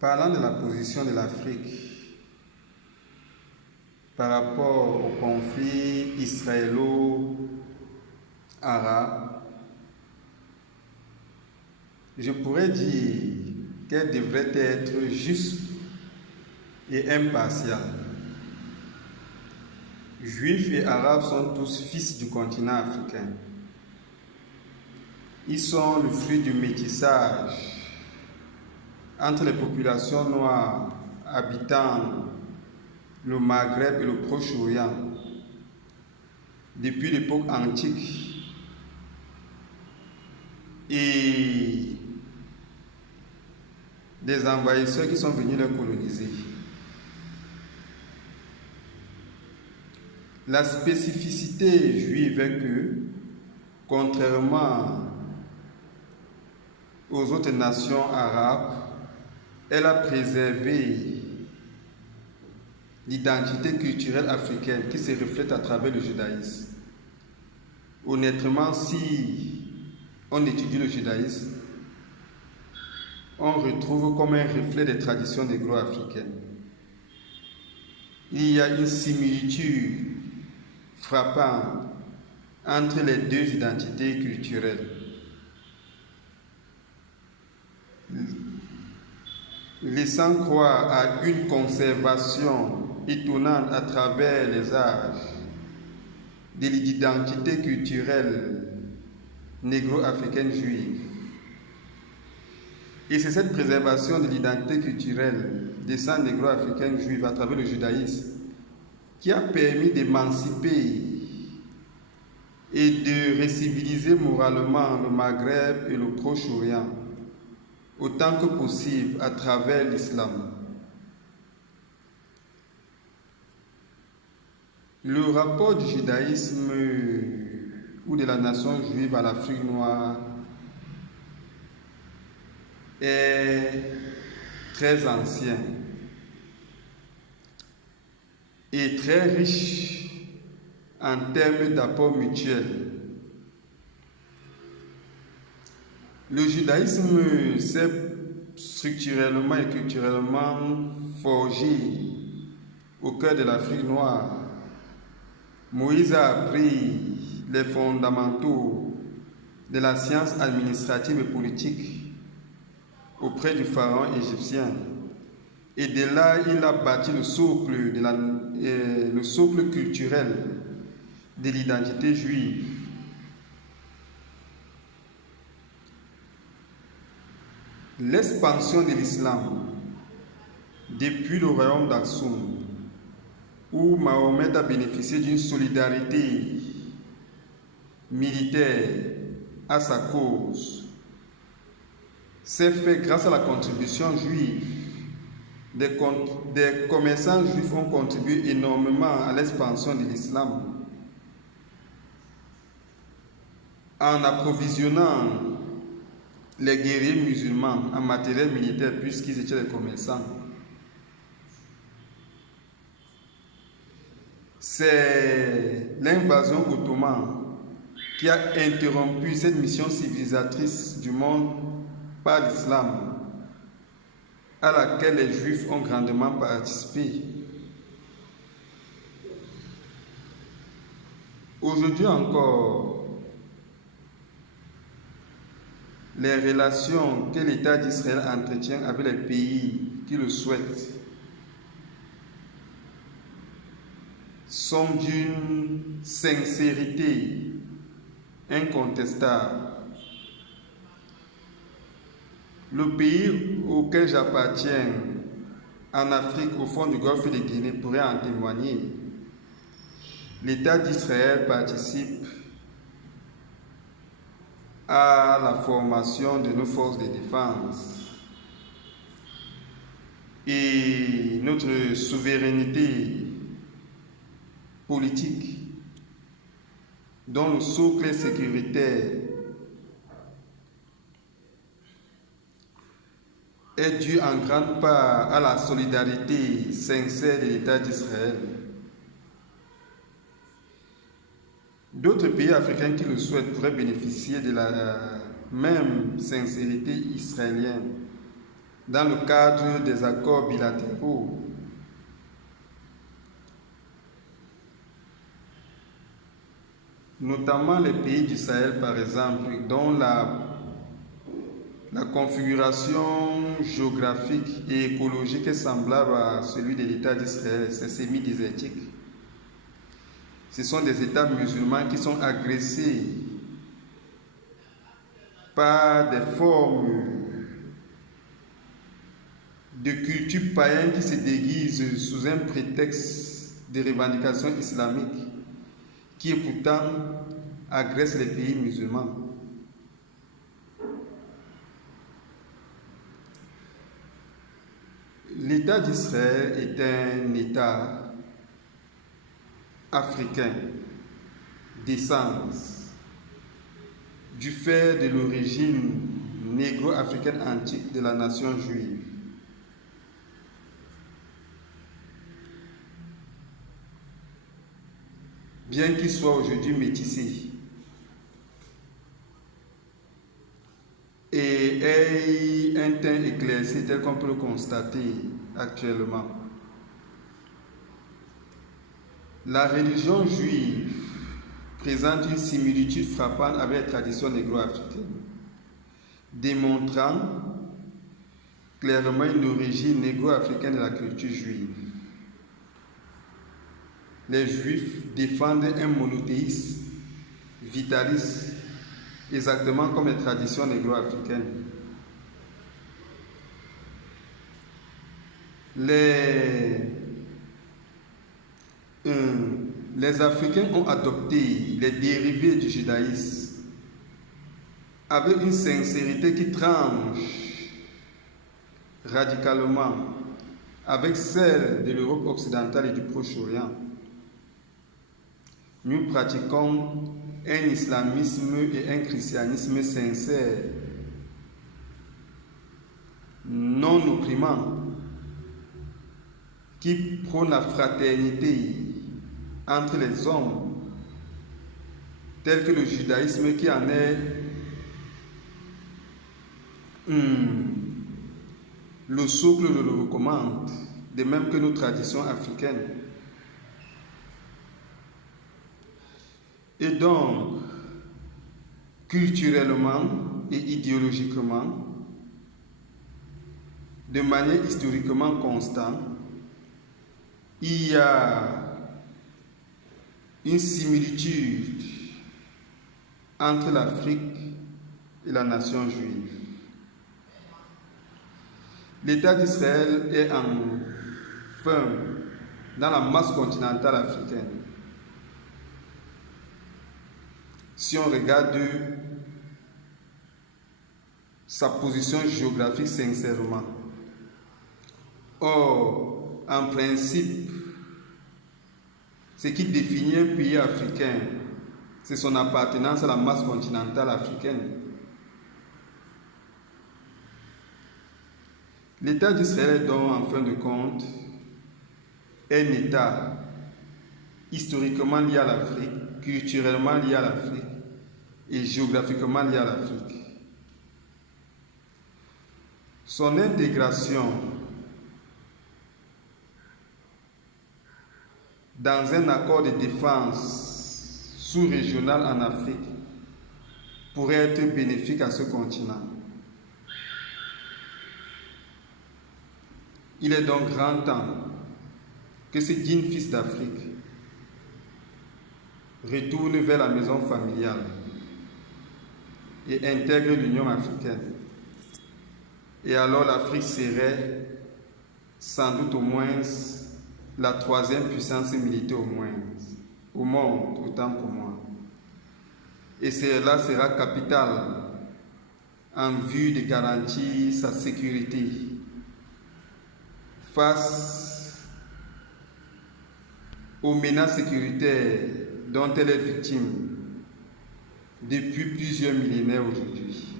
Parlant de la position de l'Afrique par rapport au conflit israélo-arabe, je pourrais dire qu'elle devrait être juste et impartiale. Juifs et Arabes sont tous fils du continent africain. Ils sont le fruit du métissage entre les populations noires habitant le Maghreb et le Proche-Orient depuis l'époque antique et des envahisseurs qui sont venus les coloniser. La spécificité juive est que, contrairement aux autres nations arabes, elle a préservé l'identité culturelle africaine qui se reflète à travers le judaïsme. Honnêtement, si on étudie le judaïsme, on retrouve comme un reflet des traditions négro-africaines. Il y a une similitude frappante entre les deux identités culturelles. Laissant croire à une conservation étonnante à travers les âges de l'identité culturelle négro-africaine juive. Et c'est cette préservation de l'identité culturelle des sangs négro-africaines juives à travers le judaïsme qui a permis d'émanciper et de reciviliser moralement le Maghreb et le Proche-Orient autant que possible à travers l'islam. Le rapport du judaïsme ou de la nation juive à l'Afrique noire est très ancien et très riche en termes d'apport mutuel. Le judaïsme s'est structurellement et culturellement forgé au cœur de l'Afrique noire. Moïse a appris les fondamentaux de la science administrative et politique auprès du pharaon égyptien. Et de là, il a bâti le socle culturel de l'identité juive. L'expansion de l'islam depuis le royaume d'Aksum, où Mahomet a bénéficié d'une solidarité militaire à sa cause, s'est fait grâce à la contribution juive. Des commerçants juifs ont contribué énormément à l'expansion de l'islam en approvisionnant les guerriers musulmans en matériel militaire puisqu'ils étaient des commerçants. C'est l'invasion ottomane qui a interrompu cette mission civilisatrice du monde par l'islam, à laquelle les Juifs ont grandement participé. Aujourd'hui encore, les relations que l'État d'Israël entretient avec les pays qui le souhaitent sont d'une sincérité incontestable. Le pays auquel j'appartiens en Afrique, au fond du golfe de Guinée, pourrait en témoigner. L'État d'Israël participe à la formation de nos forces de défense et notre souveraineté politique, dont le socle sécuritaire est dû en grande part à la solidarité sincère de l'État d'Israël. D'autres pays africains qui le souhaitent pourraient bénéficier de la même sincérité israélienne. dans le cadre des accords bilatéraux. Notamment les pays du Sahel, par exemple, dont la configuration géographique et écologique est semblable à celui de l'État d'Israël, c'est semi-désertique. Ce sont des États musulmans qui sont agressés par des formes de culture païenne qui se déguisent sous un prétexte de revendications islamiques, qui pourtant agressent les pays musulmans. L'État d'Israël est un État africain d'essence, du fait de l'origine négro-africaine antique de la nation juive. Bien qu'il soit aujourd'hui métissé et ait un teint éclairci tel qu'on peut le constater actuellement, la religion juive présente une similitude frappante avec la tradition négro-africaine, démontrant clairement une origine négro-africaine de la culture juive. Les Juifs défendent un monothéisme vitaliste, exactement comme les traditions négro-africaines. Les Africains ont adopté les dérivés du judaïsme avec une sincérité qui tranche radicalement avec celle de l'Europe occidentale et du Proche-Orient. Nous pratiquons un islamisme et un christianisme sincère, non opprimant, qui prône la fraternité entre les hommes, tel que le judaïsme qui en est le socle le recommande, de même que nos traditions africaines. Et donc, culturellement et idéologiquement, de manière historiquement constante, il y a une similitude entre l'Afrique et la nation juive. L'État d'Israël est enfin dans la masse continentale africaine. Si on regarde sa position géographique sincèrement. Or, en principe, ce qui définit un pays africain, c'est son appartenance à la masse continentale africaine. L'État d'Israël est donc, en fin de compte, un État historiquement lié à l'Afrique, culturellement lié à l'Afrique et géographiquement lié à l'Afrique. Son intégration dans un accord de défense sous-régional en Afrique pourrait être bénéfique à ce continent. Il est donc grand temps que ce digne fils d'Afrique retourne vers la maison familiale et intègre l'Union africaine. Et alors l'Afrique serait sans doute au moins la troisième puissance militaire au monde, autant pour moi. Et cela sera capital en vue de garantir sa sécurité face aux menaces sécuritaires dont elle est victime depuis plusieurs millénaires aujourd'hui.